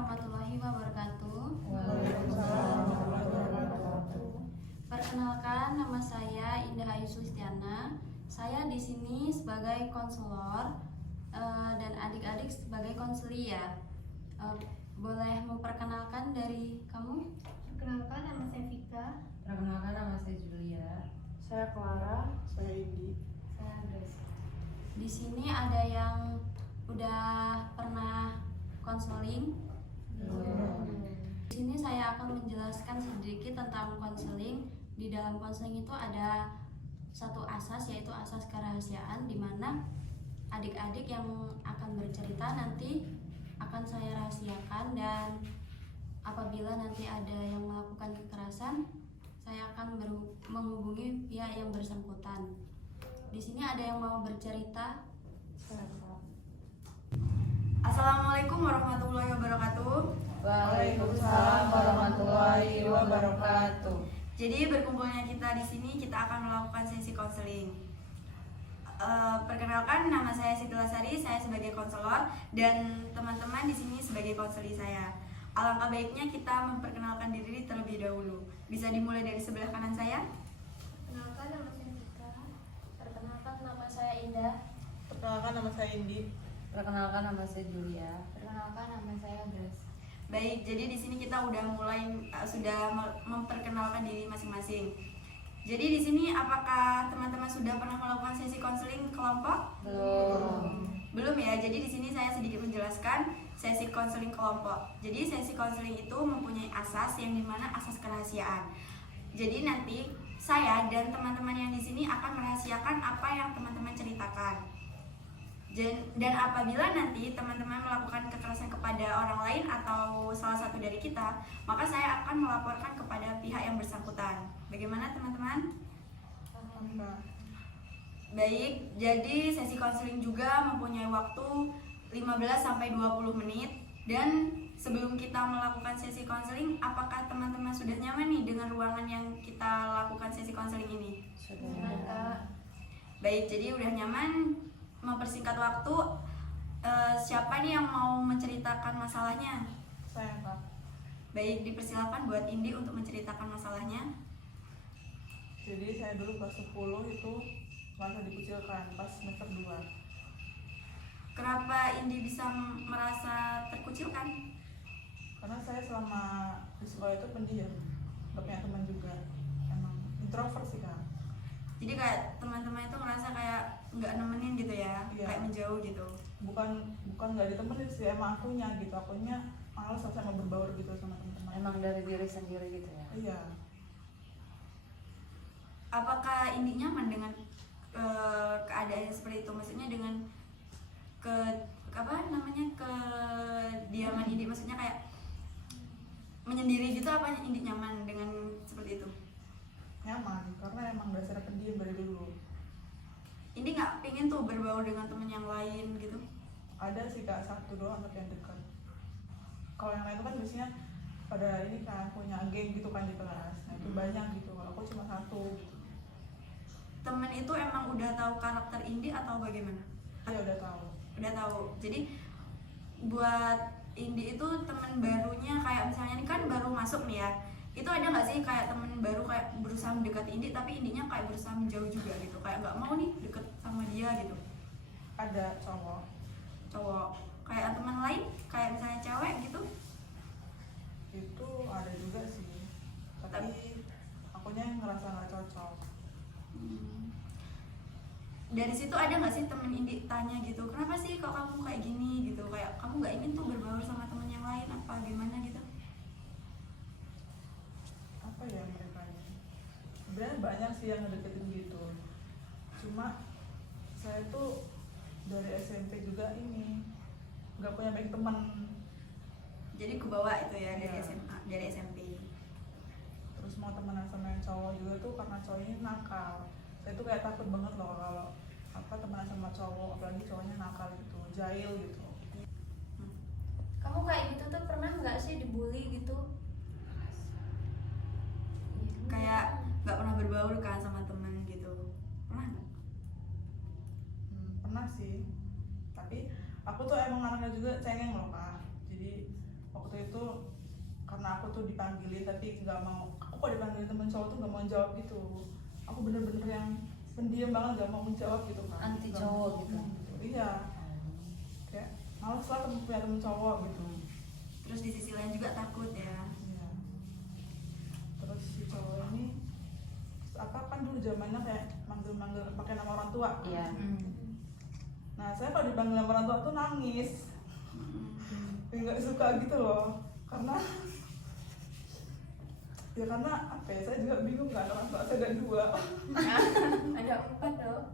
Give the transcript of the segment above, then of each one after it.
warahmatullahi wabarakatuh. Waalaikumsalam warahmatullahi wabarakatuh. Perkenalkan, nama saya Indah Ayu Sulistiana. Saya di sini sebagai konselor dan adik-adik sebagai konseli ya. Boleh memperkenalkan dari kamu? Perkenalkan, nama saya Vika. Perkenalkan, nama saya Julia. Saya Clara. Saya Indi. Saya Grace. Di sini ada yang udah pernah konseling. Di sini saya akan menjelaskan sedikit tentang konseling. Di dalam konseling itu ada satu asas, yaitu asas kerahasiaan, di mana adik-adik yang akan bercerita nanti akan saya rahasiakan, dan apabila nanti ada yang melakukan kekerasan, saya akan menghubungi pihak yang bersangkutan. Di sini ada yang mau bercerita? Assalamualaikum warahmatullahi wabarakatuh. Waalaikumsalam warahmatullahi wabarakatuh. Jadi berkumpulnya kita di sini, kita akan melakukan sesi konseling. Perkenalkan, nama saya Siti Lasari, saya sebagai konselor dan teman-teman di sini sebagai konseli saya. Alangkah baiknya kita memperkenalkan diri terlebih dahulu. Bisa dimulai dari sebelah kanan saya. Perkenalkan, nama saya Vika. Perkenalkan, nama saya Indah. Perkenalkan, nama saya Indi. Perkenalkan, nama saya Julia. Perkenalkan, nama saya Grace. Baik, jadi di sini kita udah mulai sudah memperkenalkan diri masing-masing. Jadi di sini apakah teman-teman sudah pernah melakukan sesi konseling kelompok? Belum ya. Jadi di sini saya sedikit menjelaskan sesi konseling kelompok. Jadi sesi konseling itu mempunyai asas yang dimana asas kerahasiaan. Jadi nanti saya dan teman-teman yang di sini akan merahasiakan apa yang teman-teman ceritakan. Dan apabila nanti teman-teman melakukan kekerasan kepada orang lain atau salah satu dari kita, maka saya akan melaporkan kepada pihak yang bersangkutan. Bagaimana teman-teman? Baik, jadi sesi konseling juga mempunyai waktu 15-20 menit. Dan sebelum kita melakukan sesi konseling, apakah teman-teman sudah nyaman nih dengan ruangan yang kita lakukan sesi konseling ini? Sudah. Baik, jadi udah nyaman. Mempersingkat waktu, siapa nih yang mau menceritakan masalahnya? Saya Kak. Baik, dipersilakan buat Indi untuk menceritakan masalahnya. Jadi saya dulu kelas 10 itu merasa dikucilkan pas semester 2. Kenapa Indi bisa merasa terkucilkan? Karena saya selama di sekolah itu pendiam, gak punya teman juga. Emang introvert sih Kak. Jadi kayak teman-teman itu ngerasa kayak nggak nemenin gitu ya, Iya. kayak menjauh gitu. Bukan nggak ditemenin sih, emang akunya malas sama berbaur gitu sama teman-teman. Emang dari diri sendiri gitu ya. Iya. Apakah Indi nyaman dengan keadaan seperti itu? Maksudnya dengan kediaman Indi, maksudnya kayak menyendiri gitu, apa Indi nyaman dengan seperti itu? Nyaman, karena emang dasar pendiam dari dulu. Indi nggak pengen tuh berbaur dengan temen yang lain gitu? Ada sih Kak, satu doang tapi yang dekat. Kalau yang lain itu kan biasanya pada ini kan punya geng gitu kan di kelas. Nah itu banyak gitu, kalau aku cuma satu gitu. Temen itu emang udah tahu karakter Indi atau bagaimana? Iya udah tahu. Udah tahu. Jadi buat Indi itu temen barunya kayak misalnya ini kan baru masuk nih ya, itu ada nggak sih kayak temen baru kayak berusaha mendekati Indi tapi Indinya kayak berusaha menjauh juga gitu, kayak nggak mau nih deket sama dia gitu? Ada cowok. Kayak teman lain kayak misalnya cewek gitu? Itu ada juga sih, tapi akunya yang ngerasa nggak cocok. Dari situ ada nggak sih temen Indi tanya gitu, kenapa sih kok kamu kayak gini gitu, kayak kamu nggak ingin tuh berbaur sama temen yang lain apa gimana gitu? Apa ya mereka ini? Sebenarnya banyak sih yang ngedeketin gitu. Cuma saya tuh dari SMP juga ini nggak punya banyak teman. Jadi kebawa itu ya dari Iya. SMA, dari SMP. Terus mau temenan sama yang cowok juga tuh karena cowoknya nakal. Saya tuh kayak takut banget loh kalau temenan sama cowok, apalagi cowoknya nakal gitu, jahil gitu. Kamu kayak gitu tuh pernah nggak sih dibully gitu? Kayak nggak pernah berbaur kan sama temen gitu, pernah nggak? Pernah sih, tapi aku tuh emang anaknya juga cengeng loh Kak. Jadi waktu dipanggilin tapi nggak mau. Aku kalau dipanggilin temen cowok tuh nggak mau jawab gitu. Aku bener-bener yang pendiam banget, nggak mau menjawab gitu kan. Anti Nggak cowok mau gitu. ngomong gitu. Iya, kayak males lah punya temen cowok gitu. Terus di sisi lain juga takut ya. Iya. Terus si cowok ini apa kan dulu zamannya kayak manggil-manggil pakai nama orang tua. Iya. Nah saya kalau dipanggil nama orang tua tuh nangis. Nggak suka gitu loh, karena ya karena apa ya, saya juga bingung kan, orang tua saya ada 2. Ada 4 dong.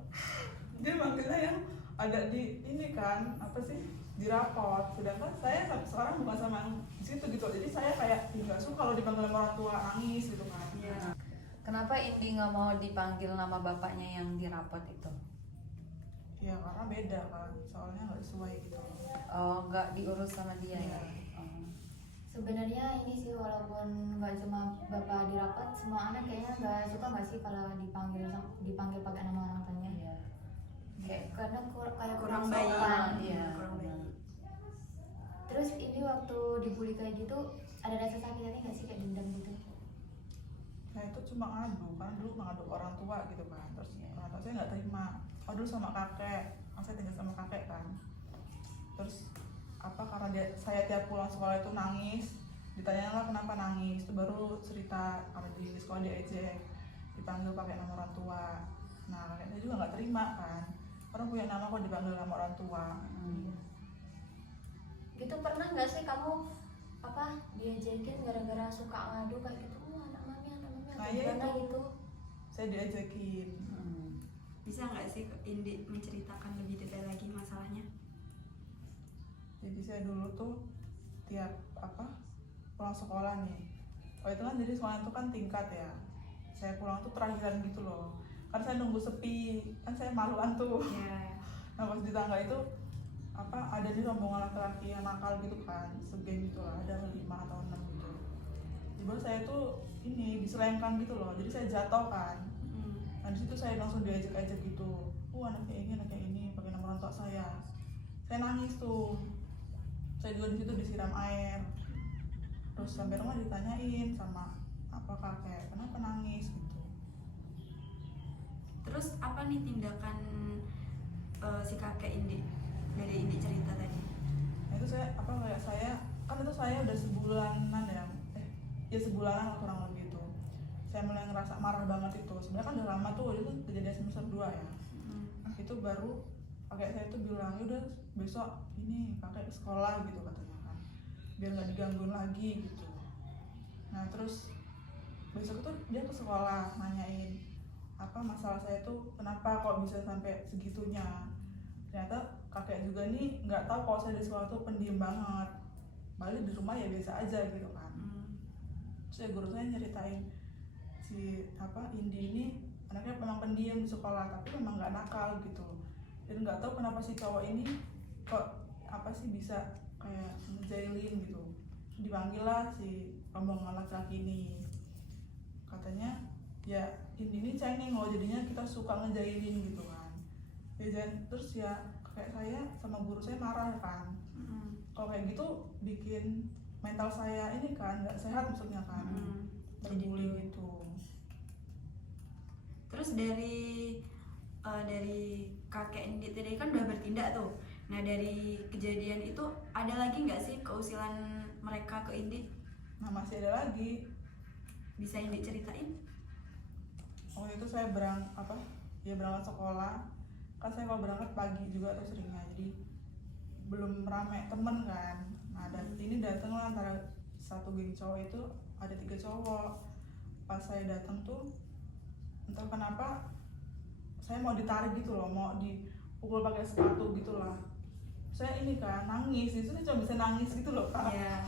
Dia manggilnya yang ada di ini kan, apa sih, di rapot. Sedangkan saya sampai sekarang bukan sama yang di situ gitu. Jadi saya kayak nggak suka kalau dipanggil sama orang tua, nangis gitu kan. Iya. Kenapa Indi nggak mau dipanggil nama bapaknya yang di rapot itu? Ya karena beda kan, soalnya nggak sesuai gitu. Oh, nggak diurus sama dia ya? Iya. Oh. Sebenarnya ini sih walaupun nggak cuma bapak di rapat, semua anak kayaknya nggak suka nggak sih kalau dipanggil pakai nama orang tuanya. Iya. Kayak Karena kayak Kurang kurang baik. sopan. Iya. Kurang baik. Terus ini waktu dibully kayak gitu ada rasa sakit hati nggak sih, kayak dendam gitu? Saya itu cuma ngadu, kan dulu ngadu ke orang tua gitu kan. Terus orang tua saya nggak terima. Oh dulu sama kakek, saya tinggal sama kakek kan. Terus apa karena saya tiap pulang sekolah itu nangis, ditanya lah kenapa nangis, itu baru cerita karena di sekolah diejek, dipanggil pakai nama orang tua. Nah kakek saya juga nggak terima kan, orang punya nama kok dipanggil nama orang tua. Gitu pernah nggak sih kamu apa diajakin gara-gara suka ngadu kayak gitu? Anak mami Nah, atau iya gimana itu. gitu? Saya diejekin. Bisa nggak sih Indi menceritakan lebih detail lagi masalahnya? Jadi saya dulu tuh tiap apa pulang sekolah nih, oh itu kan jadi sekolah itu kan tingkat ya, saya pulang tuh terakhiran gitu loh, kan saya nunggu sepi, kan saya maluan tuh. Iya. Nah pas di tangga itu apa ada nih rombongan laki-laki yang nakal gitu kan, segeng gitu lah, ada 5 atau 6 gitu. Jadi saya tuh ini diselengkan gitu loh, jadi saya jatuh kan. Nah di situ saya langsung diajak-ajak gitu, anaknya ini pakai nama orang tua saya nangis tuh. Saya juga di situ disiram air, terus sampai rumah ditanyain sama apa kakek kenapa nangis gitu. Terus apa nih tindakan si kakek Indi dari Indi cerita tadi? Nah itu saya apa kayak saya kan itu saya udah sebulanan ya sebulanan kurang lebih itu. Saya mulai ngerasa marah banget itu. Sebenarnya kan udah lama tuh, itu kejadian semester 2 ya. Itu baru kakek saya tuh bilang, udah besok ini kakek ke sekolah gitu katanya kan, biar nggak digangguin lagi gitu. Nah terus besok tuh dia ke sekolah nanyain apa masalah saya tuh kenapa kok bisa sampai segitunya. Ternyata kakek juga nih nggak tahu kalau saya di sekolah tuh pendiam banget, balik di rumah ya biasa aja gitu kan. Terus ya guru saya nyeritain si apa Indi ini anaknya memang pendiam di sekolah tapi memang nggak nakal gitu, dan nggak tahu kenapa si cowok ini kok apa sih bisa kayak ngejailin gitu. Dipanggil lah si rombongan laki-laki ini, katanya ya Indi ini cengeng loh, jadinya kita suka ngejailin gitu kan ya. Terus ya kayak saya sama guru saya marah kan, kalau kayak gitu bikin mental saya ini kan nggak sehat maksudnya kan, terbully gitu. Terus dari kakek Indi tadi kan udah bertindak tuh. Nah dari kejadian itu ada lagi nggak sih keusilan mereka ke Indi? Nah masih ada lagi. Bisa Indi ceritain? Waktu itu saya berangkat sekolah, kan saya kalau berangkat pagi juga tuh seringnya, jadi belum rame temen kan. Nah ini datang lah antara satu geng cowok itu ada 3 cowok. Pas saya datang tuh entah kenapa saya mau ditarik gitu loh, mau dipukul pakai sepatu gitu lah. Saya ini kan nangis, di situ cuma bisa nangis gitu loh Kak. Iya.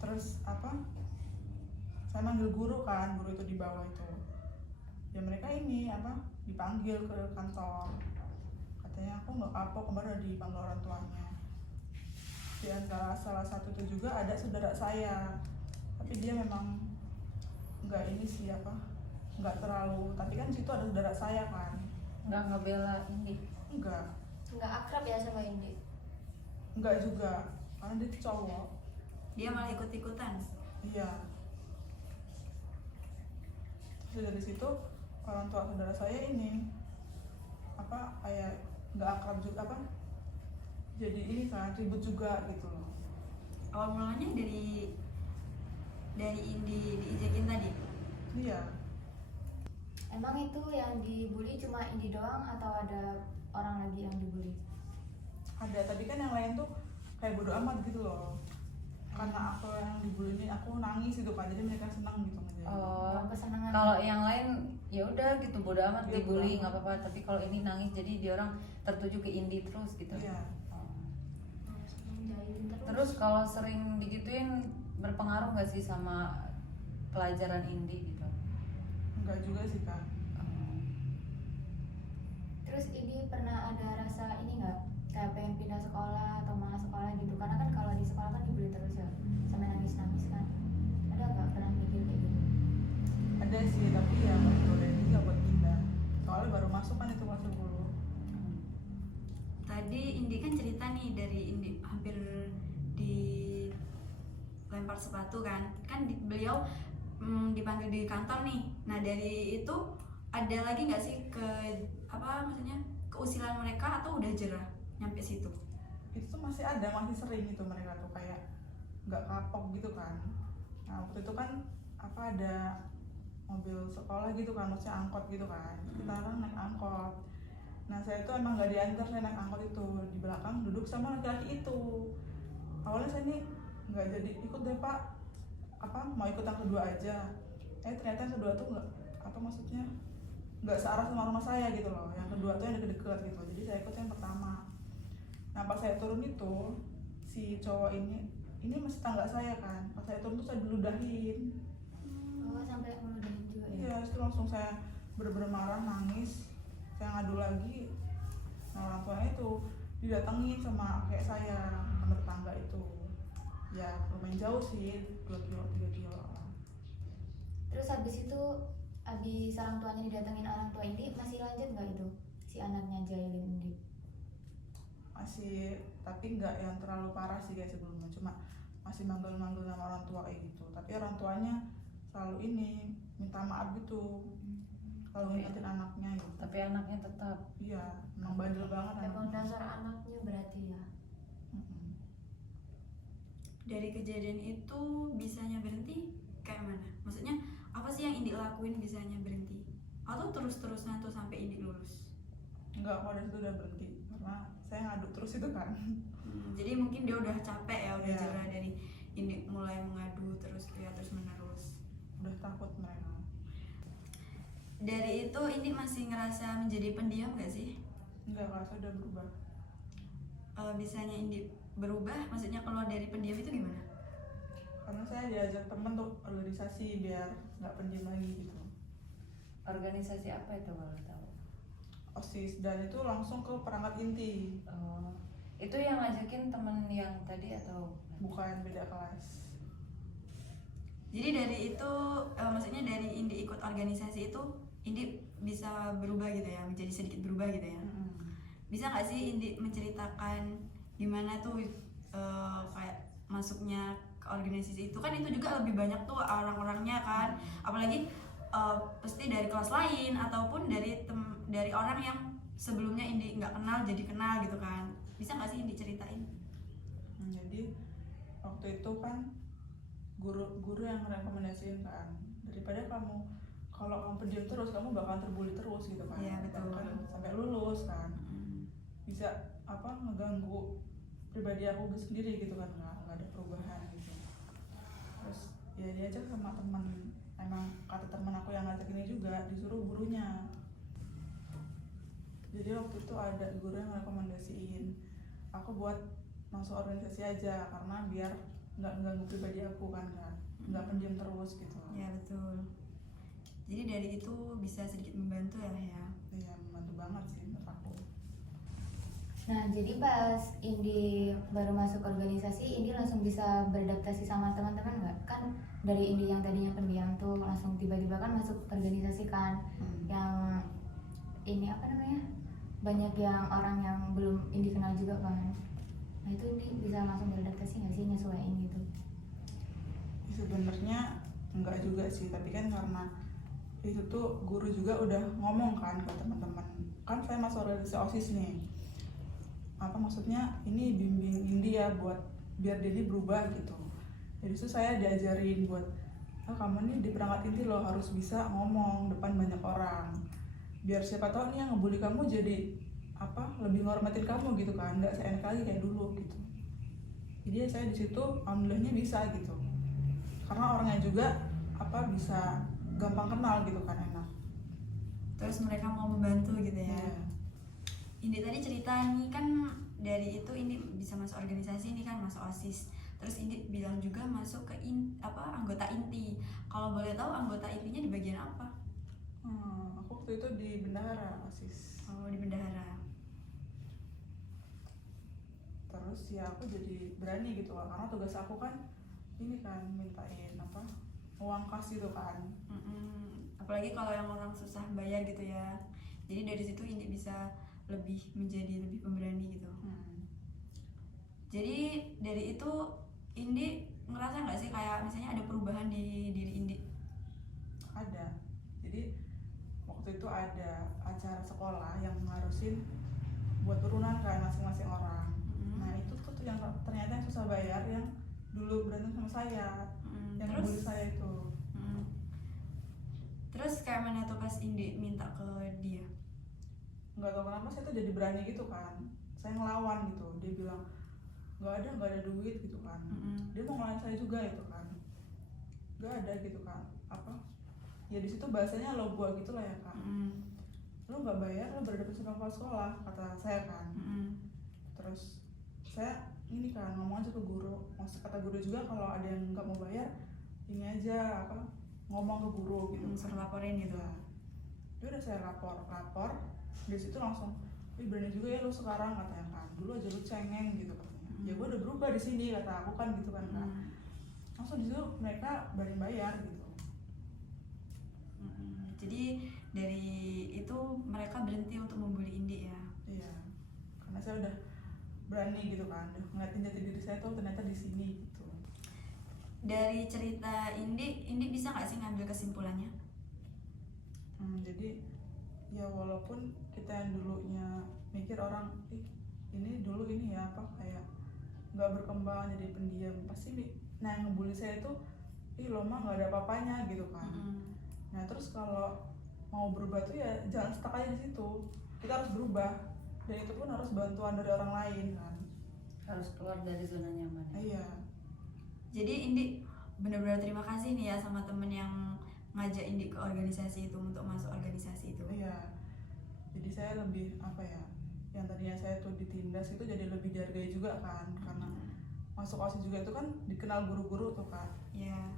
Terus apa? Saya manggil guru kan, guru itu di bawah itu. Ya mereka ini apa? Dipanggil ke kantor. Katanya aku nggak kapok, kemarin udah dipanggil orang tuanya. Di antara salah satu itu juga ada saudara saya, tapi dia memang nggak ini sih apa? Nggak terlalu. Tapi kan situ ada saudara saya kan. Nggak ngebela Indi? Nggak akrab ya sama Indi? Enggak juga, karena dia tuh cowok. dia malah ikut-ikutan. Iya. Terus dari situ orang tua saudara saya ini apa kayak nggak akrab juga apa jadi ini kan ribut juga gitu loh. Awal mulanya dari Indi diijakin tadi. Iya. Emang itu yang dibully cuma Indi doang atau ada orang lagi yang dibully? Ada, tapi kan yang lain tuh kayak bodo amat gitu loh. Karena aku yang dibully ini aku nangis gitu kan, jadi mereka senang gitu ngerjain. Oh, Kesenangan. kalau yang lain ya udah gitu bodo amat, Iya, dibully bodo nggak apa-apa. Tapi kalau ini nangis jadi dia orang tertuju ke Indi terus gitu. Iya. Oh. Jahilin Terus kalau sering digituin berpengaruh nggak sih sama pelajaran Indi gitu? Enggak juga sih kan. Oh. Terus ini pernah ada rasa ini nggak kayak pengen pindah sekolah atau malas sekolah gitu? Karena kan kalau di sekolah kan dibully terus ya, sampai nangis-nangis kan. Ada nggak pernah mikir kayak gitu? Ada sih, tapi ya masih boleh juga buat pindah. Soalnya baru masuk kan itu kelas 10. Tadi Indi kan cerita nih dari Indi hampir dilempar sepatu kan beliau dipanggil di kantor nih. Nah dari itu ada lagi nggak sih maksudnya keusilan mereka atau udah jerah nyampe situ? Itu tuh masih sering itu mereka tuh kayak nggak kapok gitu kan. Nah waktu itu kan ada mobil sekolah gitu kan, maksudnya angkot gitu kan. Kita kan naik angkot. Nah saya tuh emang nggak diantar, saya naik angkot itu di belakang duduk sama laki-laki itu. Awalnya saya nih nggak jadi ikut deh pak, mau ikut yang kedua aja. Ternyata yang kedua tuh nggak searah sama rumah saya gitu loh. Yang kedua tuh yang deket-deket gitu. Jadi saya ikut yang pertama. Nah pas saya turun itu si cowok ini masih tangga saya kan. Pas saya turun tuh saya diludahin. Oh, sampai ngeludahin juga ya? Iya, itu langsung saya bener-bener marah, nangis. Saya ngadu lagi. Nah orang tuanya itu didatengin sama kayak saya, sama tetangga itu. Ya lumayan jauh sih, 2 kilo, 3 kilo. Terus habis orang tuanya didatengin orang tua Indi, masih lanjut nggak itu si anaknya jahilin Indi? Masih, tapi nggak yang terlalu parah sih kayak sebelumnya. Cuma masih manggil-manggil sama orang tua kayak gitu. Tapi orang tuanya selalu minta maaf gitu. Kalau ngingetin anaknya gitu. Tapi anaknya tetap. Iya, emang bandel banget Emang anaknya. dasar anaknya berarti ya. Mm-mm. Dari kejadian itu bisanya berhenti kayak mana? Maksudnya apa sih yang Indi lakuin bisanya berhenti? Atau terus-terusan tuh sampai Indi lulus? Enggak, kalau dari situ udah berhenti karena saya ngadu terus itu kan. Jadi mungkin dia udah capek ya, udah Iya. jerah dari Indi mulai mengadu terus menerus. Udah takut mereka. Dari itu Indi masih ngerasa menjadi pendiam gak sih? Enggak, kalau saya udah berubah. Bisanya Indi berubah, maksudnya kalau dari pendiam itu gimana? Karena saya diajak temen tuh organisasi biar nggak pendiam lagi gitu. Organisasi apa itu kalau tahu? OSIS, dan itu langsung ke perangkat inti, Oh, itu yang ngajakin temen yang tadi atau? bukan beda kelas. Jadi dari itu, maksudnya dari Indi ikut organisasi itu, Indi bisa berubah gitu ya, menjadi sedikit berubah gitu ya. Bisa nggak sih Indi menceritakan gimana tuh kayak masuknya ke organisasi itu? Kan itu juga lebih banyak tuh orang-orangnya kan, apalagi pasti dari kelas lain ataupun dari orang yang sebelumnya Indi nggak kenal jadi kenal gitu kan. Bisa nggak sih Indi ceritain? Jadi waktu itu kan guru yang merekomendasiin kan, daripada kalau kamu pendiam terus kamu bakalan terbully terus gitu kan. Iya, betul. Bahkan sampai lulus kan, bisa ngeganggu pribadi aku sendiri gitu kan, nggak ada perubahan gitu. Terus ya diajak sama teman, emang kata teman aku yang ngajak ini juga disuruh gurunya. Jadi waktu itu ada guru yang rekomendasiin aku buat masuk organisasi aja karena biar nggak mengganggu pribadi aku kan, nggak pendiam terus gitu. Ya betul. Jadi dari itu bisa sedikit membantu ya. Iya, membantu banget sih menurut aku. Nah, jadi pas Indi baru masuk organisasi, Indi langsung bisa beradaptasi sama teman-teman nggak? Kan dari Indi yang tadinya pendiam tuh langsung tiba-tiba kan masuk organisasi kan, yang ini apa namanya? Banyak yang orang yang belum Indi kenal juga kan. Nah itu Indi bisa langsung beradaptasi nggak sih, nyesuaiin gitu? Sebenarnya enggak juga sih, tapi kan karena itu tuh guru juga udah ngomong kan ke teman-teman, kan saya masuk organisasi OSIS nih, apa maksudnya ini bimbing Indi ya buat biar Dedi berubah gitu. Jadi itu saya diajarin buat kamu nih di perangkat inti lo harus bisa ngomong depan banyak orang, biar siapa tahu nih yang ngebully kamu jadi apa lebih ngormatin kamu gitu kan, nggak seenak lagi kayak dulu gitu. Jadi ya saya di situ alhamdulillahnya bisa gitu, karena orangnya juga apa bisa gampang kenal gitu kan, enak. Terus mereka mau membantu gitu ya. Iya. Indi tadi cerita nih kan dari itu Indi bisa masuk organisasi, ini kan masuk OSIS. Terus Indi bilang juga masuk ke anggota inti. Kalau boleh tahu anggota intinya di bagian apa? Aku waktu itu di bendahara OSIS. Oh, di bendahara. Terus ya aku jadi berani gitu lah, karena tugas aku kan ini kan mintain apa uang kas gitu kan. Apalagi kalau yang orang susah bayar gitu ya. Jadi dari situ Indi bisa menjadi lebih pemberani gitu. Jadi dari itu Indi ngerasa nggak sih kayak misalnya ada perubahan di diri Indi? Ada. Jadi waktu itu ada acara sekolah yang ngarusin buat turunan kan masing-masing orang. Nah itu tuh yang ternyata yang susah bayar, yang dulu berantem sama saya, yang Terus? bully saya itu. Terus kayak mana tuh pas Indi minta ke dia? Nggak tahu kenapa saya tuh jadi berani gitu kan, saya ngelawan gitu. Dia bilang nggak ada duit gitu kan. Dia mau ngelawan saya juga itu kan, nggak ada gitu kan, apa ya di situ bahasanya lo gua gitu lah ya kak. Lo nggak bayar lo beradaptasi sama kepala sekolah, kata saya kan. Terus saya ini kan ngomong aja ke guru, maksud kata guru juga kalau ada yang nggak mau bayar ini aja apa ngomong ke guru gitu. Suruh laporin gitu. Ya udah saya lapor di situ langsung berani juga ya lo sekarang, katanya kan, dulu aja lo cengeng gitu katanya. Ya gue udah berubah di sini kata aku kan gitu kan. Langsung di situ mereka berani bayar gitu. Jadi dari itu mereka berhenti untuk membuli Indi ya. Iya, karena saya udah berani gitu kan, udah ngeliatin jati diri saya tuh ternyata di sini gitu. Dari cerita Indi bisa nggak sih ngambil kesimpulannya? Jadi ya walaupun kita yang dulunya mikir orang ini dulu ini ya apa kayak nggak berkembang jadi pendiam, pasti nah yang ngebully saya itu lo mah nggak ada apa-apanya gitu kan. Nah terus kalau mau berubah tuh ya jangan stuck aja di situ, kita harus berubah, dan itu pun harus bantuan dari orang lain kan. Harus keluar dari zona nyaman. Iya. Jadi Indi benar-benar terima kasih nih ya sama temen yang ngajak Indi ke organisasi itu, untuk masuk organisasi itu. Iya. Jadi saya lebih apa ya, yang tadinya saya tuh ditindas itu jadi lebih dihargai juga kan, karena masuk OSIS juga itu kan dikenal guru-guru tuh kan. Ya,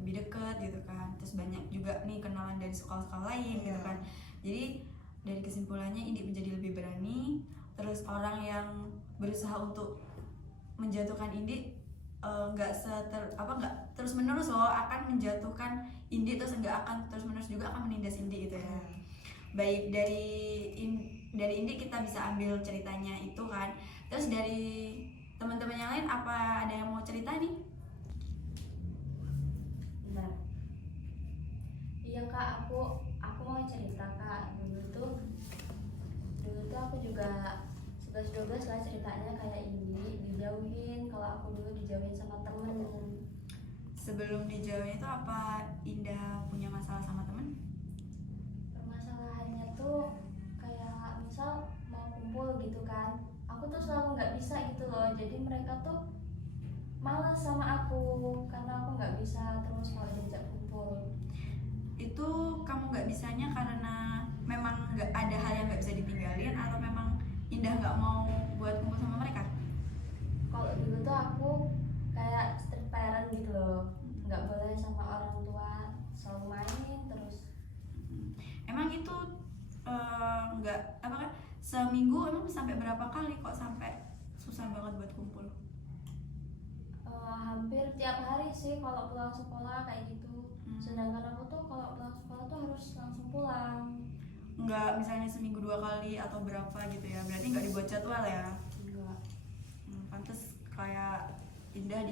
lebih dekat gitu kan. Terus banyak juga nih kenalan dari sekolah-sekolah lain gitu kan. Jadi dari kesimpulannya Indi menjadi lebih berani. Terus orang yang berusaha untuk menjatuhkan Indi nggak terus menerus loh akan menjatuhkan Indi, terus nggak akan terus menerus juga akan menindas Indi gitu ya. Baik dari Indi kita bisa ambil ceritanya itu kan. Terus dari teman-teman yang lain apa ada yang mau cerita nih? Bentar. Iya kak, aku mau cerita kak. Dulu tuh aku juga 11-12 lah ceritanya kayak ini, dijauhin. Kalau aku dulu dijauhin sama temen. Sebelum dijauhin itu apa Indah punya masalah sama temen? Permasalahannya tuh kayak misal mau kumpul gitu kan, aku tuh selalu nggak bisa gitu loh. Jadi mereka tuh malas sama aku karena aku nggak bisa terus kalau diajak kumpul. Itu kamu nggak bisanya karena memang nggak ada hal yang nggak bisa ditinggalin, atau memang Indah nggak mau buat kumpul sama mereka? Kalau dulu tuh aku kayak strict parent gitu loh, nggak boleh sama orang tua, selalu main terus. Emang itu nggak apa kan seminggu emang sampai berapa kali kok sampai susah banget buat kumpul? Hampir tiap hari sih kalau pulang sekolah kayak gitu. Sedangkan aku tuh kalau pulang sekolah tuh harus langsung pulang. Nggak misalnya seminggu 2 kali atau berapa gitu ya? Berarti nggak dibuat jadwal ya? Enggak. Pantes kayak Indah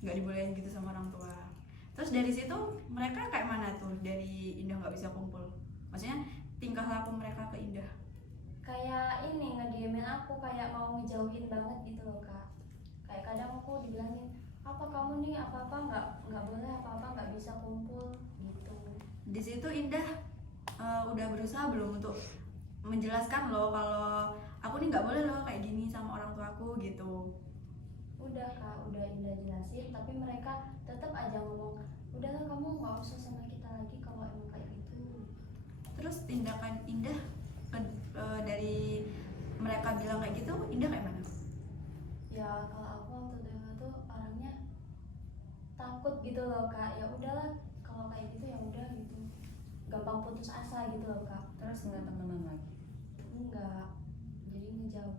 nggak dibolehin gitu sama orang tua. Terus dari situ mereka kayak mana tuh dari Indah nggak bisa kumpul? Maksudnya tingkah laku mereka ke Indah? Kayak ini ngediemin aku, kayak mau ngejauhin banget gitu loh kak. Kayak kadang aku dibilangin, apa kamu nih apa nggak boleh apa nggak bisa kumpul gitu. Di situ Indah udah berusaha belum untuk menjelaskan loh kalau aku nih nggak boleh loh kayak gini sama orang tua aku gitu? Udah kak, udah Indah jelasin, tapi mereka tetap aja ngomong, udahlah kamu nggak usah sama kita lagi kalau emang kayak gitu. Terus tindakan Indah dari mereka bilang kayak gitu, Indah kayak mana? Ya kalau aku waktu dulu tuh orangnya takut gitu loh kak. Ya udahlah kalau kayak gitu ya udah gitu, gampang putus asa gitu loh kak. Terus nggak temenan lagi? Enggak, jadi ngejauh.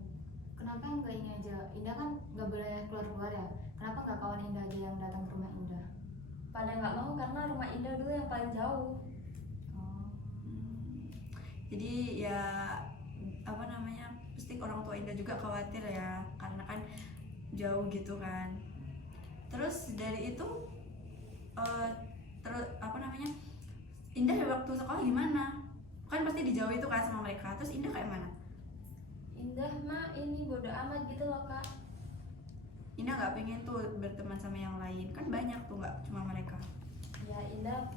Kenapa nggak ini aja? Indah kan nggak boleh keluar-keluar ya. Kenapa nggak kawan Indah aja yang datang ke rumah Indah? Pada nggak mau karena rumah Indah dulu yang paling jauh. Oh. Jadi ya apa namanya, pasti orang tua Indah juga khawatir ya karena kan jauh gitu kan. Terus dari itu terus apa namanya, Indah waktu sekolah gimana? Kan pasti dijauh itu kan sama mereka. Terus Indah kayak mana? Indah mah ini bodo amat gitu loh kak. Indah nggak pengen tuh berteman sama yang lain, kan banyak tuh nggak cuma mereka. Ya Indah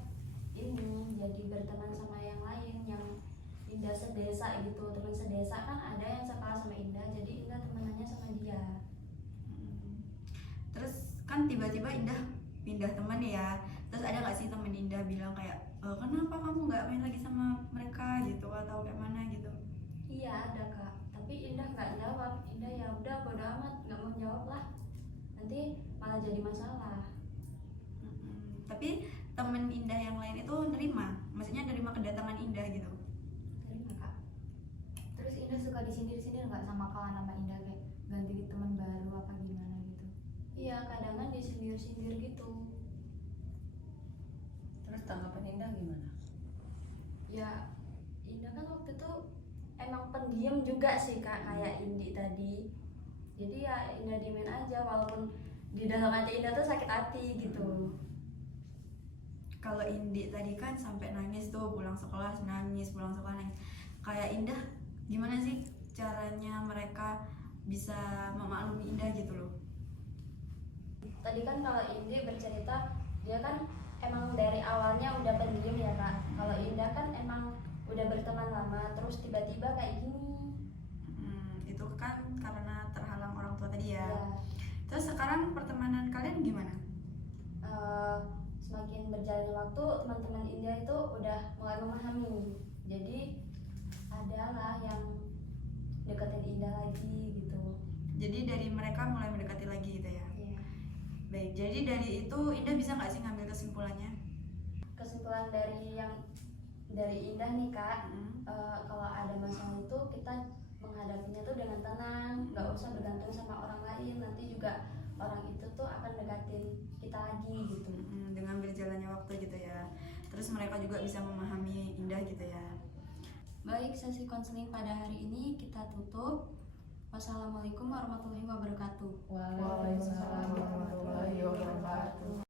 ini jadi berteman sama yang lain yang Indah sedesa gitu. Teman sedesa kan ada yang sekelas sama Indah, jadi Indah temenannya sama dia. Terus kan tiba-tiba Indah pindah teman ya. Terus ada nggak sih temen Indah bilang kayak kenapa kamu nggak main lagi sama mereka gitu atau kayak mana gitu? Iya ada kak, tapi Indah nggak jawab. Indah ya udah bodo amat, nggak mau jawab lah, nanti malah jadi masalah. Tapi temen Indah yang lain itu nerima, maksudnya nerima kedatangan Indah gitu. Terima kak. Terus Indah suka disindir-sindir nggak sama kawan sama Indah kayak ganti teman baru apa gimana gitu? Iya kadang-kadang disindir-sindir gitu. Terus tanggapan Indah gimana? Ya Indah kan waktu itu emang pendiam juga sih kak, kayak Indi tadi. Jadi ya Indah diemin aja walaupun di dalam hati Indah tuh sakit hati gitu. Kalau Indi tadi kan sampai nangis tuh, pulang sekolah nangis, pulang sekolah nangis. Kayak Indah gimana sih caranya mereka bisa memaklumi Indah gitu loh? Tadi kan kalau Indi bercerita, dia kan emang dari awalnya udah pendiam ya kak. Kalau Indah kan emang udah berteman lama, terus tiba-tiba kayak gini. Itu kan karena terhalang orang tua tadi ya. Ya, Terus sekarang pertemanan kalian gimana? semakin berjalannya waktu, teman-teman Indah itu udah mulai memahami. Jadi adalah yang deketin Indah lagi gitu. Jadi dari mereka mulai mendekati lagi gitu ya. Iya. Baik, jadi dari itu Indah bisa nggak sih ngambil kesimpulannya? Kesimpulan dari Indah nih kak, kalau ada masalah itu kita menghadapinya tuh dengan tenang, nggak usah bergantung sama orang lain. Nanti juga orang itu tuh akan deketin kita lagi gitu. Dengan berjalannya waktu gitu ya. Terus mereka juga bisa memahami Indah gitu ya. Baik, sesi konseling pada hari ini kita tutup. Wassalamualaikum warahmatullahi wabarakatuh. Waalaikumsalam warahmatullahi wabarakatuh.